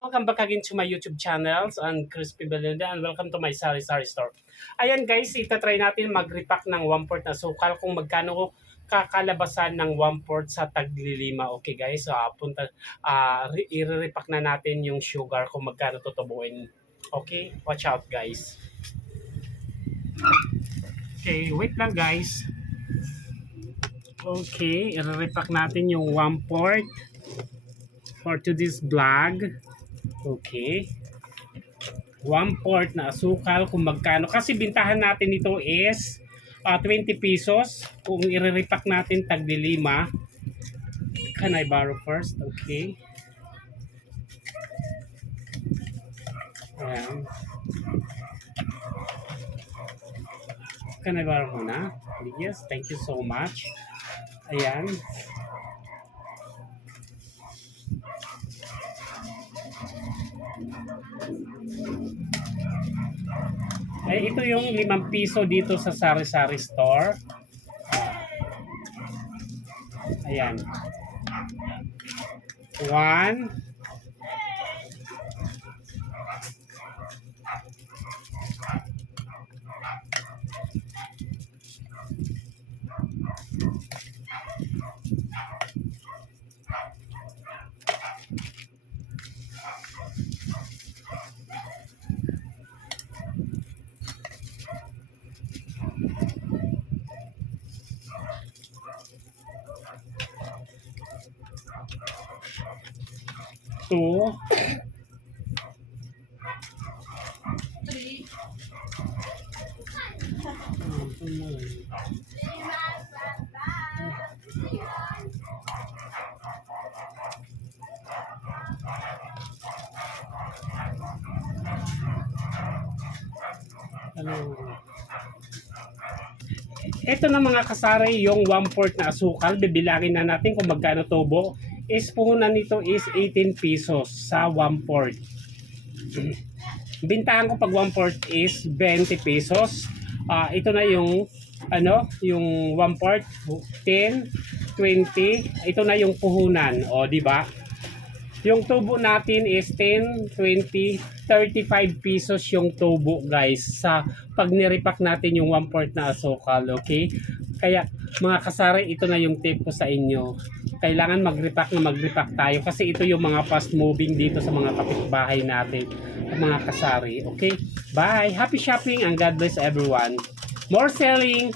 Welcome back again to my YouTube channels and Crispy Belinda and welcome to my Sari-Sari store. Ayan guys, itatry natin mag-repack ng 1/4 na sukal kung magkano kakalabasan ng 1/4 sa taglilima. Okay guys, so i-repack na natin yung sugar kung magkano tutubuin. Okay, watch out guys. Okay, wait lang guys. Okay, i-repack natin yung 1/4 for today's vlog. Okay. 1/4 na asukal kung magkano. Kasi bintahan natin ito is 20 pesos. Kung i-repack natin tagli 5. Can I borrow first? Okay. Ayan. Can I borrow muna? Yes, thank you so much. Ayan. Ay, ito yung 5 piso dito sa Sari-Sari store. Ayan. 1. 2. 3. Ito na mga kasari yung 1/4 na asukal. Bibilangin na natin kung magkano tubo. Is puhunan nito is 18 pesos sa 1/4. Bintahan ko pag 1/4 is 20 pesos. Ito na yung yung 1/4, 10, 20. Ito na yung puhunan, o di ba? Yung tubo natin is 10, 20, 35 pesos yung tubo guys sa pag nirepack natin yung 1/4 na asukal, okay? Kaya mga kasari, ito na yung tip ko sa inyo. Kailangan mag-repack tayo kasi ito yung mga fast moving dito sa mga kapitbahay natin, mga kasari, okay? Bye! Happy shopping and God bless everyone! More selling!